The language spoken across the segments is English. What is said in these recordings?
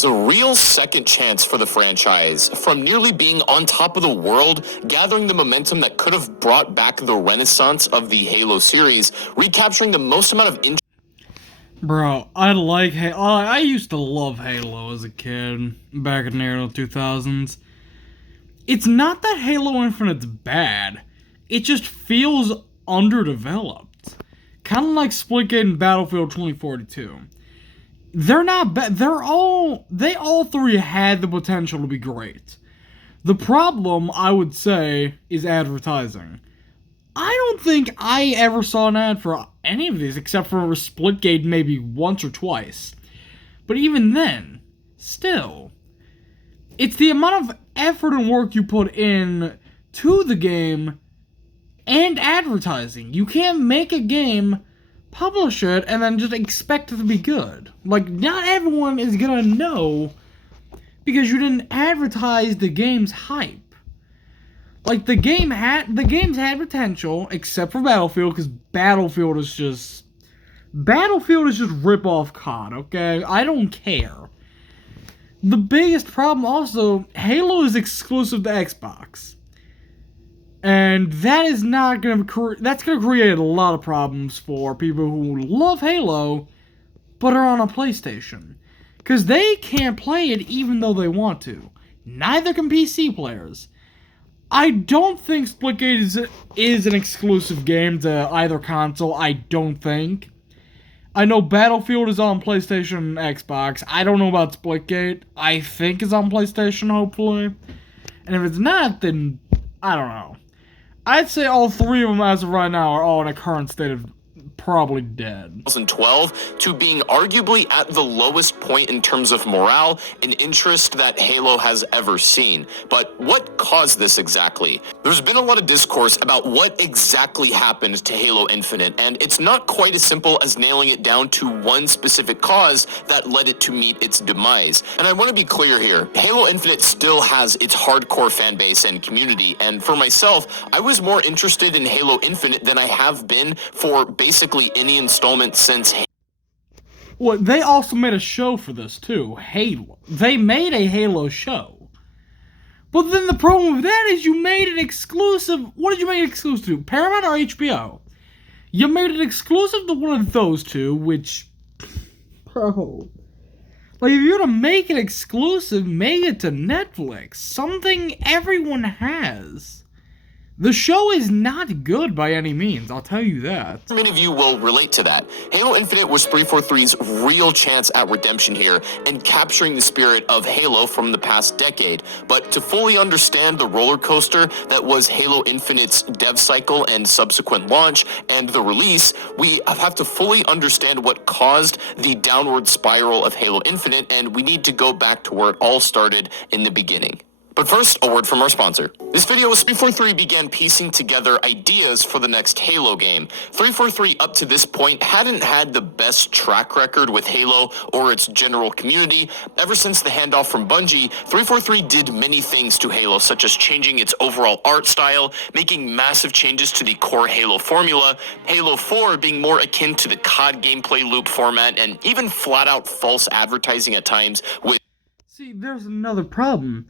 It's a real second chance for the franchise, from nearly being on top of the world, gathering the momentum that could have brought back the renaissance of the Halo series, recapturing the most amount of interest. Bro, I used to love Halo as a kid, back in the early 2000s. It's not that Halo Infinite's bad, it just feels underdeveloped. Kind of like Splitgate and Battlefield 2042. They're not bad. They all three had the potential to be great. The problem, I would say, is advertising. I don't think I ever saw an ad for any of these except for Splitgate maybe once or twice. But even then, still, it's the amount of effort and work you put in to the game and advertising. You can't make a game, publish it, and then just expect it to be good. Like, not everyone is gonna know because you didn't advertise the game's hype. Like, the game's had potential, except for Battlefield, because Battlefield is just rip-off COD, okay? I don't care. The biggest problem also, Halo is exclusive to Xbox. And that is not gonna that's gonna create a lot of problems for people who love Halo, but are on a PlayStation. Because they can't play it even though they want to. Neither can PC players. I don't think Splitgate is an exclusive game to either console, I don't think. I know Battlefield is on PlayStation and Xbox. I don't know about Splitgate. I think it's on PlayStation, hopefully. And if it's not, then I don't know. I'd say all three of them as of right now are all in a current state of probably dead. 2012 to being arguably at the lowest point in terms of morale and interest that Halo has ever seen. But what caused this exactly? There's been a lot of discourse about what exactly happened to Halo Infinite, and it's not quite as simple as nailing it down to one specific cause that led it to meet its demise. And I want to be clear here, Halo Infinite still has its hardcore fan base and community, and for myself, I was more interested in Halo Infinite than I have been for basically any installment since. Well, they also made a show for this too, Halo. They made a Halo show. But then the problem with that is you made it exclusive. What did you make it exclusive to? Paramount or HBO? You made it exclusive to one of those two, which... Bro. Like, if you're gonna make it exclusive, make it to Netflix. Something everyone has. The show is not good by any means, I'll tell you that. Many of you will relate to that. Halo Infinite was 343's real chance at redemption here and capturing the spirit of Halo from the past decade. But to fully understand the roller coaster that was Halo Infinite's dev cycle and subsequent launch and the release, we have to fully understand what caused the downward spiral of Halo Infinite, and we need to go back to where it all started in the beginning. But first, a word from our sponsor. This video was 343 began piecing together ideas for the next Halo game. 343 up to this point hadn't had the best track record with Halo or its general community. Ever since the handoff from Bungie, 343 did many things to Halo, such as changing its overall art style, making massive changes to the core Halo formula, Halo 4 being more akin to the COD gameplay loop format, and even flat-out false advertising at times with... See, there's another problem.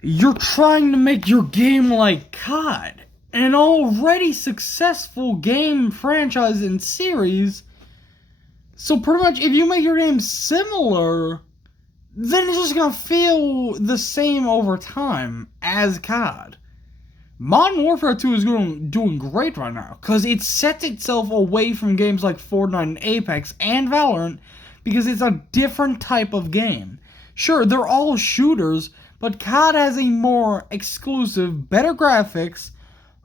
You're trying to make your game like COD, an already successful game franchise and series. So pretty much if you make your game similar, then it's just gonna feel the same over time as COD. Modern Warfare 2 is doing great right now, because it sets itself away from games like Fortnite and Apex and Valorant, because it's a different type of game. Sure, they're all shooters, but COD has a more exclusive, better graphics,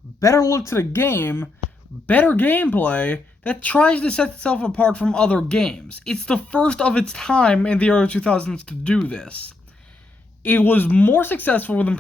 better look to the game, better gameplay that tries to set itself apart from other games. It's the first of its time in the early 2000s to do this. It was more successful than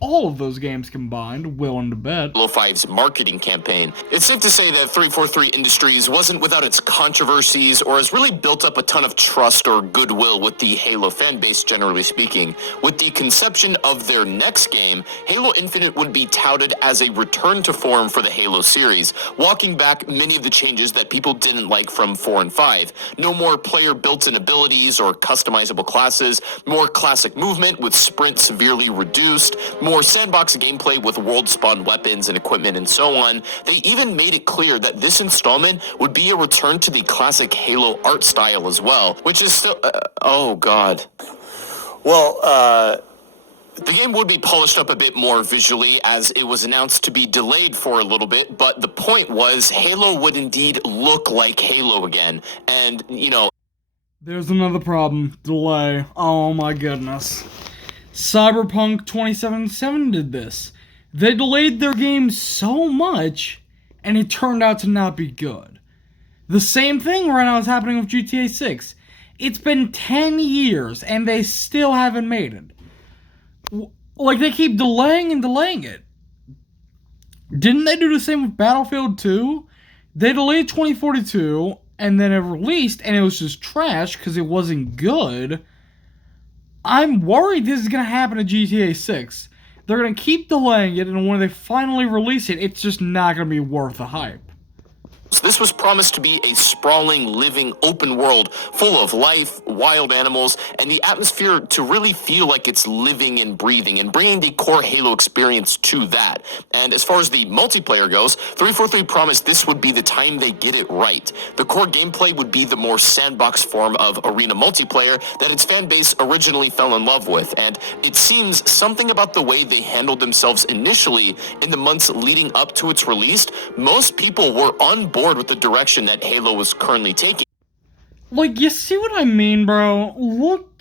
all of those games combined, willing to bet. Halo 5's marketing campaign. It's safe to say that 343 Industries wasn't without its controversies or has really built up a ton of trust or goodwill with the Halo fan base, generally speaking. With the conception of their next game, Halo Infinite would be touted as a return to form for the Halo series, walking back many of the changes that people didn't like from 4 and 5. No more player built-in abilities or customizable classes, more classic movement with sprint severely reduced, more sandbox gameplay with world-spawn weapons and equipment and so on. They even made it clear that this installment would be a return to the classic Halo art style as well, which is still... oh god. Well, The game would be polished up a bit more visually as it was announced to be delayed for a little bit, but the point was Halo would indeed look like Halo again. And, you know... There's another problem. Delay. Oh my goodness. Cyberpunk 2077 did this. They delayed their game so much, and it turned out to not be good. The same thing right now is happening with GTA 6. It's been 10 years, and they still haven't made it. Like, they keep delaying and delaying it. Didn't they do the same with Battlefield 2? They delayed 2042, and then it released, and it was just trash because it wasn't good. I'm worried this is going to happen to GTA 6. They're going to keep delaying it, and when they finally release it, it's just not going to be worth the hype. This was promised to be a sprawling, living, open world full of life, wild animals, and the atmosphere to really feel like it's living and breathing and bringing the core Halo experience to that. And as far as the multiplayer goes, 343 promised this would be the time they get it right. The core gameplay would be the more sandbox form of arena multiplayer that its fan base originally fell in love with, and it seems something about the way they handled themselves initially in the months leading up to its release, most people were on board with the direction that Halo was currently taking. Like, you see what I mean, bro? Look...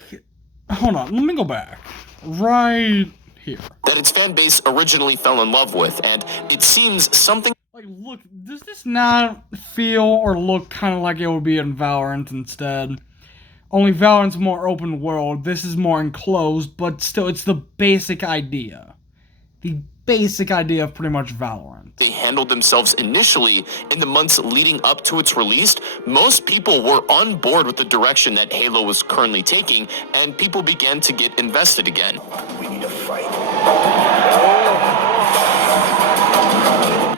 Hold on, let me go back. Right here. That its fan base originally fell in love with, and it seems something... Like, look, does this not feel or look kind of like it would be in Valorant instead? Only Valorant's more open world, this is more enclosed, but still, it's the basic idea. The basic idea of pretty much Valorant. They handled themselves initially in the months leading up to its release, most people were on board with the direction that Halo was currently taking, and people began to get invested again. we need to fight.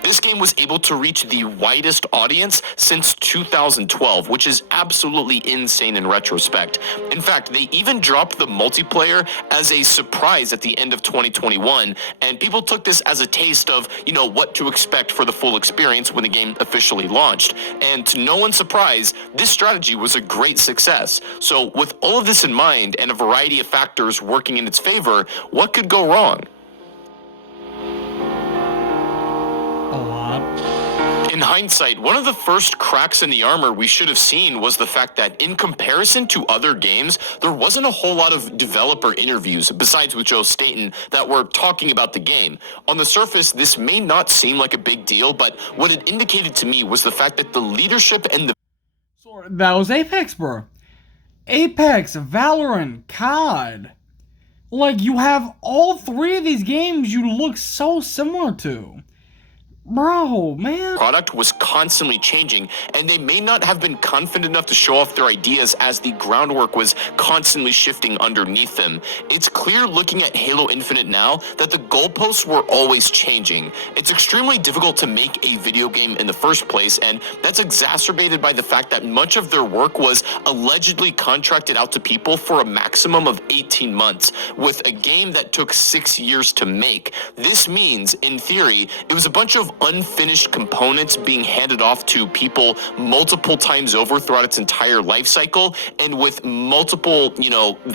This game was able to reach the widest audience since 2012, which is absolutely insane in retrospect. In fact, they even dropped the multiplayer as a surprise at the end of 2021, and people took this as a taste of, you know, what to expect for the full experience when the game officially launched. And to no one's surprise, this strategy was a great success. So with all of this in mind and a variety of factors working in its favor, what could go wrong? A lot. In hindsight, one of the first cracks in the armor we should have seen was the fact that in comparison to other games, there wasn't a whole lot of developer interviews, besides with Joe Staten, that were talking about the game. On the surface, this may not seem like a big deal, but what it indicated to me was the fact that the leadership and the... That was Apex, bro. Apex, Valorant, COD. Like, you have all three of these games you look so similar to. Bro, man. Product was constantly changing, and they may not have been confident enough to show off their ideas as the groundwork was constantly shifting underneath them. It's clear looking at Halo Infinite now that the goalposts were always changing. It's extremely difficult to make a video game in the first place, and that's exacerbated by the fact that much of their work was allegedly contracted out to people for a maximum of 18 months, with a game that took 6 years to make. This means, in theory, it was a bunch of unfinished components being handed off to people multiple times over throughout its entire life cycle, and with multiple,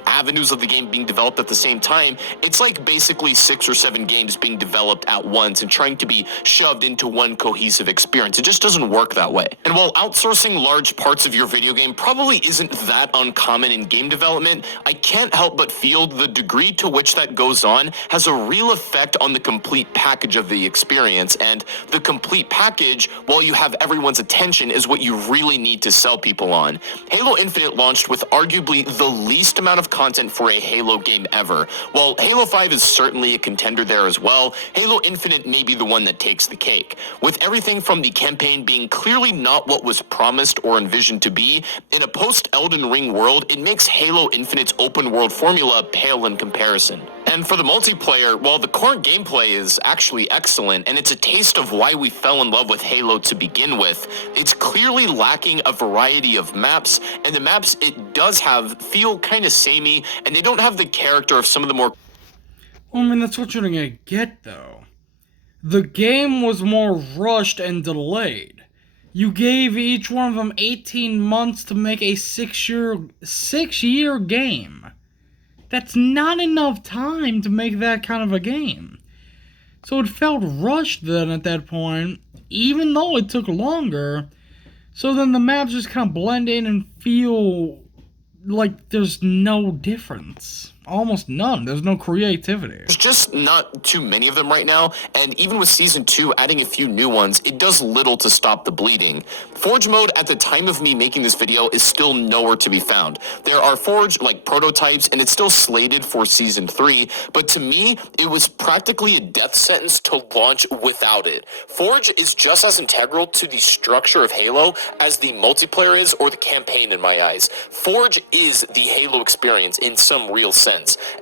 avenues of the game being developed at the same time. It's like basically 6 or 7 games being developed at once and trying to be shoved into one cohesive experience. It just doesn't work that way. And while outsourcing large parts of your video game probably isn't that uncommon in game development, I can't help but feel the degree to which that goes on has a real effect on the complete package of the experience. And The complete package, while you have everyone's attention, is what you really need to sell people on. Halo Infinite launched with arguably the least amount of content for a Halo game ever. While Halo 5 is certainly a contender there as well, Halo Infinite may be the one that takes the cake. With everything from the campaign being clearly not what was promised or envisioned to be, in a post-Elden Ring world, it makes Halo Infinite's open world formula pale in comparison. And for the multiplayer, while the core gameplay is actually excellent, and it's a taste of why we fell in love with Halo to begin with, it's clearly lacking a variety of maps, and the maps it does have feel kind of samey, and they don't have the character of some of the more... Well, I mean, that's what you're gonna get, though. The game was more rushed and delayed. You gave each one of them 18 months to make a six-year game. That's not enough time to make that kind of a game. So it felt rushed then at that point, even though it took longer. So then the maps just kind of blend in and feel like there's no difference. Almost none. There's no creativity. There's just not too many of them right now, and even with Season 2 adding a few new ones, it does little to stop the bleeding. Forge mode at the time of me making this video is still nowhere to be found. There are Forge prototypes, and it's still slated for Season 3, but to me, it was practically a death sentence to launch without it. Forge is just as integral to the structure of Halo as the multiplayer is or the campaign in my eyes. Forge is the Halo experience in some real sense.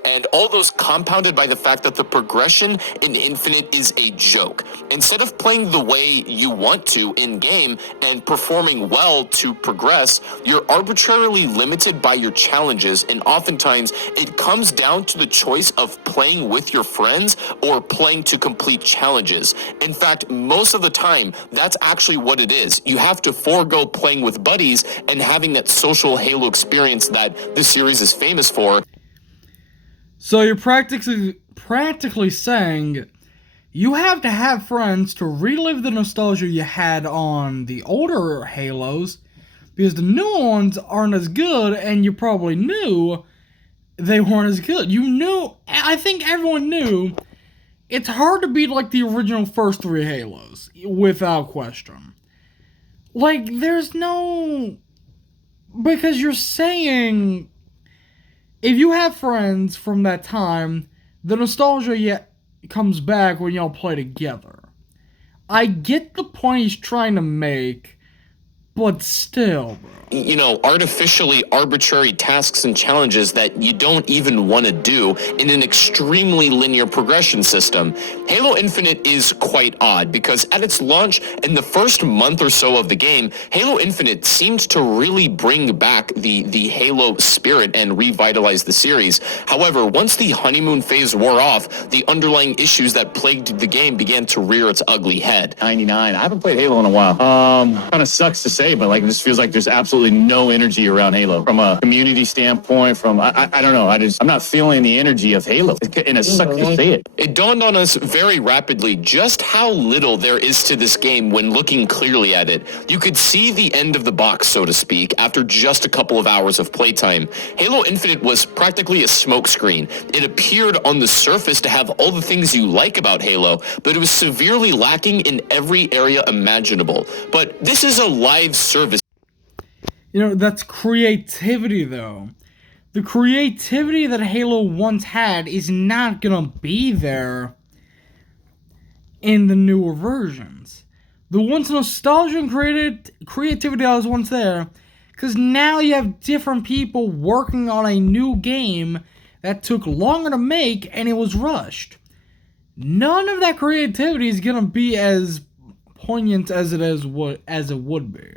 And all those compounded by the fact that the progression in Infinite is a joke. Instead of playing the way you want to in-game and performing well to progress, you're arbitrarily limited by your challenges, and oftentimes it comes down to the choice of playing with your friends or playing to complete challenges. In fact, most of the time, that's actually what it is. You have to forego playing with buddies and having that social Halo experience that this series is famous for. So you're practically saying you have to have friends to relive the nostalgia you had on the older Halos, because the new ones aren't as good, and you probably knew they weren't as good. I think everyone knew it's hard to beat like the original first 3 Halos, without question. There's no... Because you're saying... If you have friends from that time, the nostalgia comes back when y'all play together. I get the point he's trying to make, but still, bro. Artificially arbitrary tasks and challenges that you don't even want to do in an extremely linear progression system. Halo Infinite is quite odd because at its launch in the first month or so of the game, Halo Infinite seemed to really bring back the Halo spirit and revitalize the series. However, once the honeymoon phase wore off, the underlying issues that plagued the game began to rear its ugly head. 99. I haven't played Halo in a while. Kind of sucks to say, but it just feels like there's absolutely no energy around Halo from a community standpoint. I don't know. I'm not feeling the energy of Halo, and it sucks to say it. It dawned on us very rapidly just how little there is to this game when looking clearly at it. You could see the end of the box, so to speak, after just a couple of hours of playtime. Halo Infinite was practically a smokescreen. It appeared on the surface to have all the things you like about Halo, but it was severely lacking in every area imaginable. But this is a live service. That's creativity, though. The creativity that Halo once had is not gonna be there in the newer versions. The once nostalgia and creativity that was once there, because now you have different people working on a new game that took longer to make and it was rushed. None of that creativity is gonna be as poignant as it would be.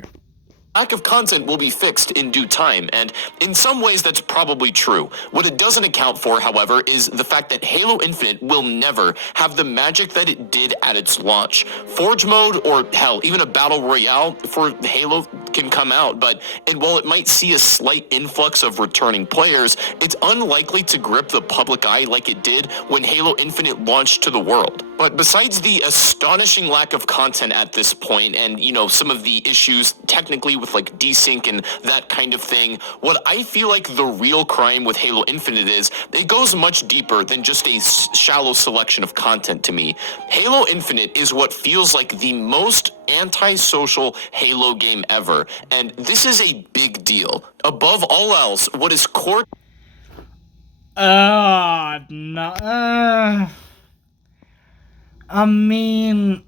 Lack of content will be fixed in due time, and in some ways that's probably true. What it doesn't account for, however, is the fact that Halo Infinite will never have the magic that it did at its launch. Forge mode, or hell, even a battle royale for Halo can come out, and while it might see a slight influx of returning players, it's unlikely to grip the public eye like it did when Halo Infinite launched to the world. But besides the astonishing lack of content at this point and, some of the issues technically with like desync and that kind of thing, what I feel like the real crime with Halo Infinite is, it goes much deeper than just a shallow selection of content to me. Halo Infinite is what feels like the most anti-social Halo game ever, and this is a big deal. Above all else, what is core... No, I mean,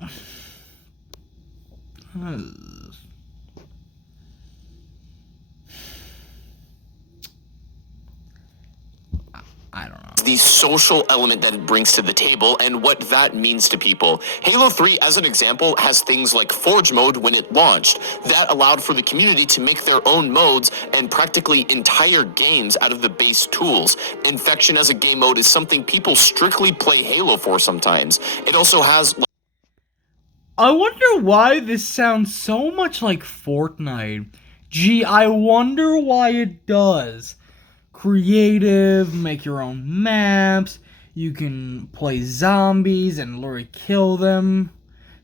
I don't know. The social element that it brings to the table and what that means to people. Halo 3, as an example, has things like Forge mode when it launched. That allowed for the community to make their own modes and practically entire games out of the base tools. Infection as a game mode is something people strictly play Halo for sometimes. It also has... I wonder why this sounds so much like Fortnite. Gee, I wonder why it does. Creative, make your own maps, you can play zombies and literally kill them.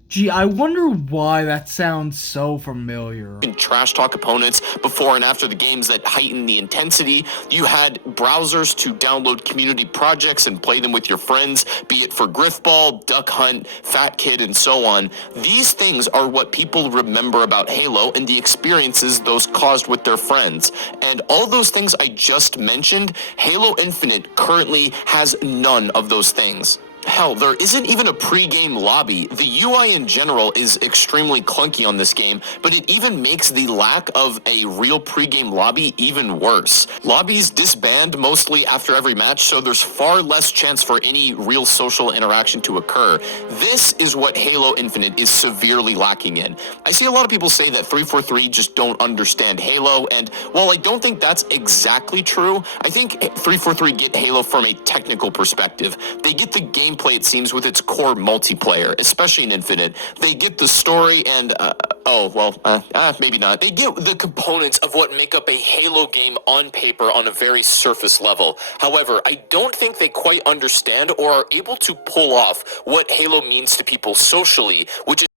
Gee, I wonder why that sounds so familiar. Trash talk opponents before and after the games that heighten the intensity. You had browsers to download community projects and play them with your friends, be it for Grifball, Duck Hunt, Fat Kid, and so on. These things are what people remember about Halo and the experiences those caused with their friends. And all those things I just mentioned, Halo Infinite currently has none of those things. Hell, there isn't even a pre-game lobby. The UI in general is extremely clunky on this game, but it even makes the lack of a real pre-game lobby even worse. Lobbies disband mostly after every match, so there's far less chance for any real social interaction to occur. This is what Halo Infinite is severely lacking in. I see a lot of people say that 343 just don't understand Halo, and while I don't think that's exactly true, I think 343 get Halo from a technical perspective. They get the gameplay, it seems, with its core multiplayer, especially in Infinite. They get the story and, maybe not. They get the components of what make up a Halo game on paper on a very surface level. However, I don't think they quite understand or are able to pull off what Halo means to people socially, which is...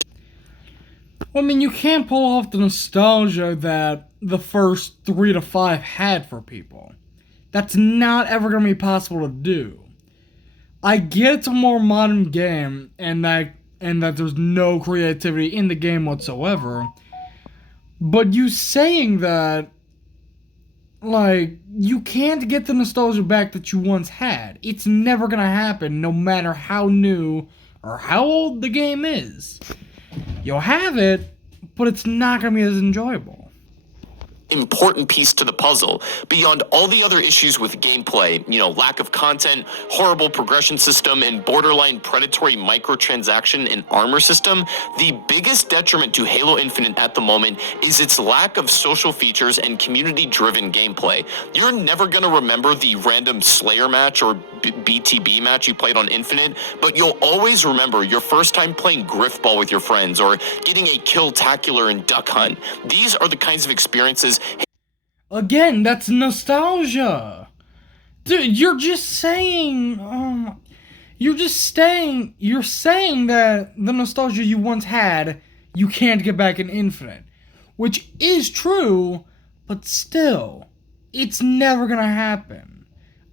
Well, I mean, you can't pull off the nostalgia that the first 3 to 5 had for people. That's not ever going to be possible to do. I get it's a more modern game, and that there's no creativity in the game whatsoever, but you saying that, like, you can't get the nostalgia back that you once had. It's never gonna happen, no matter how new or how old the game is. You'll have it, but it's not gonna be as enjoyable. Important piece to the puzzle. Beyond all the other issues with gameplay, lack of content, horrible progression system, and borderline predatory microtransaction and armor system, the biggest detriment to Halo Infinite at the moment is its lack of social features and community-driven gameplay. You're never going to remember the random Slayer match or BTB match you played on Infinite, but you'll always remember your first time playing Grifball with your friends or getting a Kill-tacular in Duck Hunt. These are the kinds of experiences... Again, that's nostalgia. Dude, you're saying that the nostalgia you once had, you can't get back in Infinite. Which is true, but still, it's never gonna happen.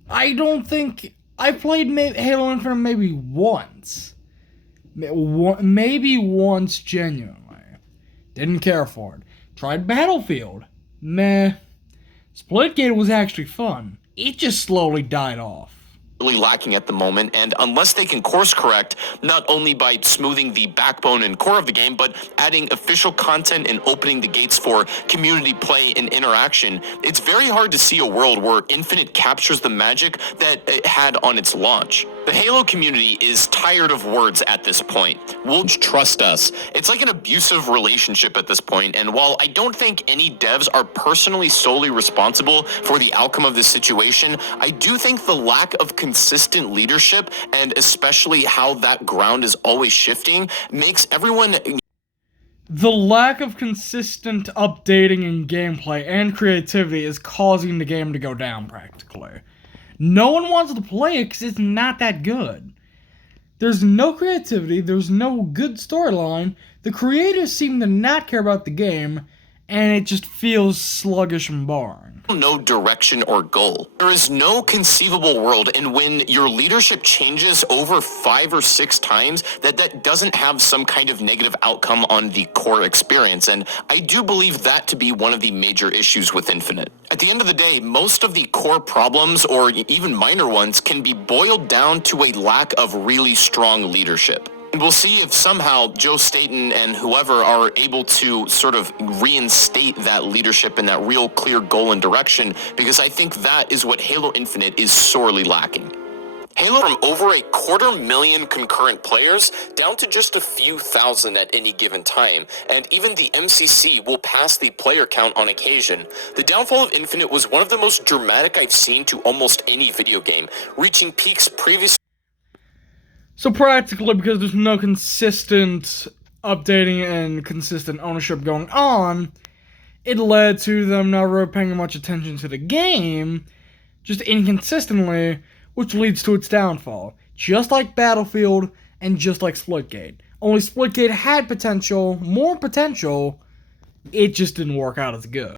I don't think... I played Halo Infinite maybe once. Maybe once genuinely. Didn't care for it. Tried Battlefield. Meh. Splitgate was actually fun. It just slowly died off. Really lacking at the moment, and unless they can course correct, not only by smoothing the backbone and core of the game, but adding official content and opening the gates for community play and interaction, it's very hard to see a world where Infinite captures the magic that it had on its launch. The Halo community is tired of words at this point. We'll trust us. It's like an abusive relationship at this point, and while I don't think any devs are personally solely responsible for the outcome of this situation, I do think the lack of consistent leadership, and especially how that ground is always shifting, makes everyone... The lack of consistent updating in gameplay and creativity is causing the game to go down, practically. No one wants to play it because it's not that good. There's no creativity, there's no good storyline, the creators seem to not care about the game, and it just feels sluggish and boring. No direction or goal. There is no conceivable world in when your leadership changes over 5 or 6 times that doesn't have some kind of negative outcome on the core experience, and I do believe that to be one of the major issues with Infinite. At the end of the day, most of the core problems, or even minor ones, can be boiled down to a lack of really strong leadership. And we'll see if somehow Joe Staten and whoever are able to sort of reinstate that leadership and that real clear goal and direction, because I think that is what Halo Infinite is sorely lacking. Halo from over 250,000 concurrent players down to just a few thousand at any given time, and even the MCC will pass the player count on occasion. The downfall of Infinite was one of the most dramatic I've seen to almost any video game, reaching peaks previously. So practically, because there's no consistent updating and consistent ownership going on, it led to them not really paying much attention to the game, just inconsistently, which leads to its downfall. Just like Battlefield, and just like Splitgate. Only Splitgate had potential, more potential, it just didn't work out as good.